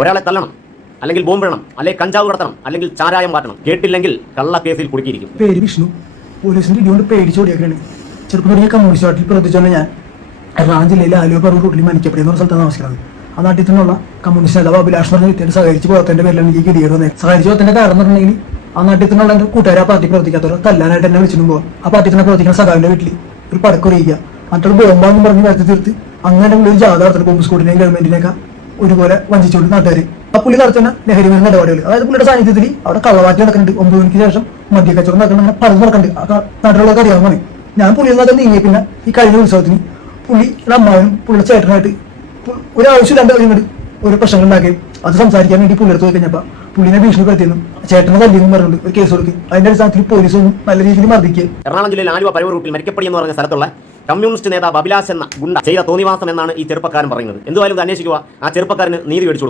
ഒരാളെ തല്ലണം, അല്ലെങ്കിൽ ബോംബിടണം, അല്ലെങ്കിൽ കഞ്ചാവ് കടത്തണം, അല്ലെങ്കിൽ ചാരായം മാറ്റണം. കേട്ടില്ലെങ്കിൽ കള്ളക്കേസിൽ കുടുക്കിയിരിക്കും. പേര് വിഷ്ണു. പോലീസിന്റെ ഇടികൊണ്ട് പേടിച്ചോടിയൊക്കെയാണ്. ചെറുപ്പം കമ്മ്യൂണിസ്റ്റ് പാർട്ടിയിൽ പ്രവർത്തിച്ചുകൊണ്ട് ഞാൻ എറണാകുളം ജില്ലയിലെ ആലുവ പറവൂർ റൂട്ടിൽ മനിക്കപ്പടി എന്ന സ്ഥലത്താണ് താമസിക്കുന്നത്. ആ നാട്ടിൽ തന്നെയുള്ള കമ്മ്യൂണിസ്റ്റ് നേതാവ് അഭിലാഷ് പറഞ്ഞ വ്യക്തിയോട് സഹകരിച്ച് പോകത്തിന്റെ പേരിലാണ് എനിക്ക് ഗതികേട് വന്നത്. സഹകരിച്ച് പോകത്തിന്റെ കാരണം എന്ന് പറഞ്ഞിട്ടുണ്ടെങ്കിൽ ആ നാട്ടിൽ തന്നെയുള്ള എൻ്റെ കൂട്ടുകാർ ആ പാർട്ടി പ്രവർത്തിക്കാത്തവർ തല്ലാനായിട്ട് എന്നെ വിളിച്ചിട്ടും പോകാം. ആ പാർട്ടി തന്നെ പ്രവർത്തിക്കുന്ന സഖാവിന്റെ വീട്ടിൽ ഒരു പടക്കുറിയിക്കുക, മറ്റൊരു ബോംബാന്നും പറഞ്ഞ് വരുത്തി തീർത്ത് അങ്ങനെ ഒരു ജാഥ നടത്തുന്ന ബോംബ് സ്കൂട്ടിനെയും ഗവൺമെന്റിനെയൊക്കെ ഒരുപോലെ വഞ്ചിച്ചുകൊണ്ട് നാട്ടുകാർ. ആ പുള്ളി നടത്തുന്ന ലഹരി മരുന്ന് ഇടപാടുകൾ, അതായത് പുള്ളിയുടെ സാന്നിധ്യത്തിൽ അവിടെ കള്ളവാറ്റി നടക്കുന്നുണ്ട്. 9 മണിക്ക് ശേഷം മദ്യക്കച്ചവടം നടക്കുന്നുണ്ട്, പലതും നടക്കുന്നുണ്ട്. നാട്ടിലുള്ളവർക്ക് അറിയാവുന്നതാണ്. ഞാൻ പുള്ളിയിൽ നിന്നൊക്കെ നീങ്ങി. പിന്നെ ഈ കഴിഞ്ഞ ഉത്സവത്തിന് പുള്ളിയുടെ അമ്മാവനും പുള്ളിയുടെ ചേട്ടനായിട്ട് ഒരാവശ്യമില്ലാണ്ട് അവരിങ്ങോട്ട് ഒരു പ്രശ്നങ്ങൾ ഉണ്ടാക്കുകയും അത് സംസാരിക്കാൻ വേണ്ടി പുള്ളിയെടുത്ത് പോയി കഴിഞ്ഞപ്പോൾ പുള്ളിനെ ഭീഷണിപ്പെടുത്തിയെന്നും ചേട്ടനെ തല്ലിയെന്നും പറഞ്ഞുകൊണ്ട് ഒരു കേസ് കൊടുക്കും. അതിന്റെ അടിസ്ഥാനത്തിൽ പോലീസൊന്നും നല്ല രീതിയിൽ മർദ്ദിക്കുക. എറണാകുളം ജില്ലയിൽ ആലുവ പരവൂർ റൂട്ടിൽ മരിക്കപ്പടി എന്ന് പറഞ്ഞ സ്ഥലത്തുള്ള കമ്മ്യൂണിസ്റ്റ് നേതാവ് അഭിലാഷ് എന്ന ഗുണ്ട ചെയ്ത തോന്നിവാസം എന്നാണ് ഈ ചെറുപ്പക്കാരൻ പറയുന്നത്. എന്തുവായാലും ഇത് അന്വേഷിക്കുക, ആ ചെറുപ്പക്കാരന് നീതി മേടിച്ചു കൊടുക്കുക.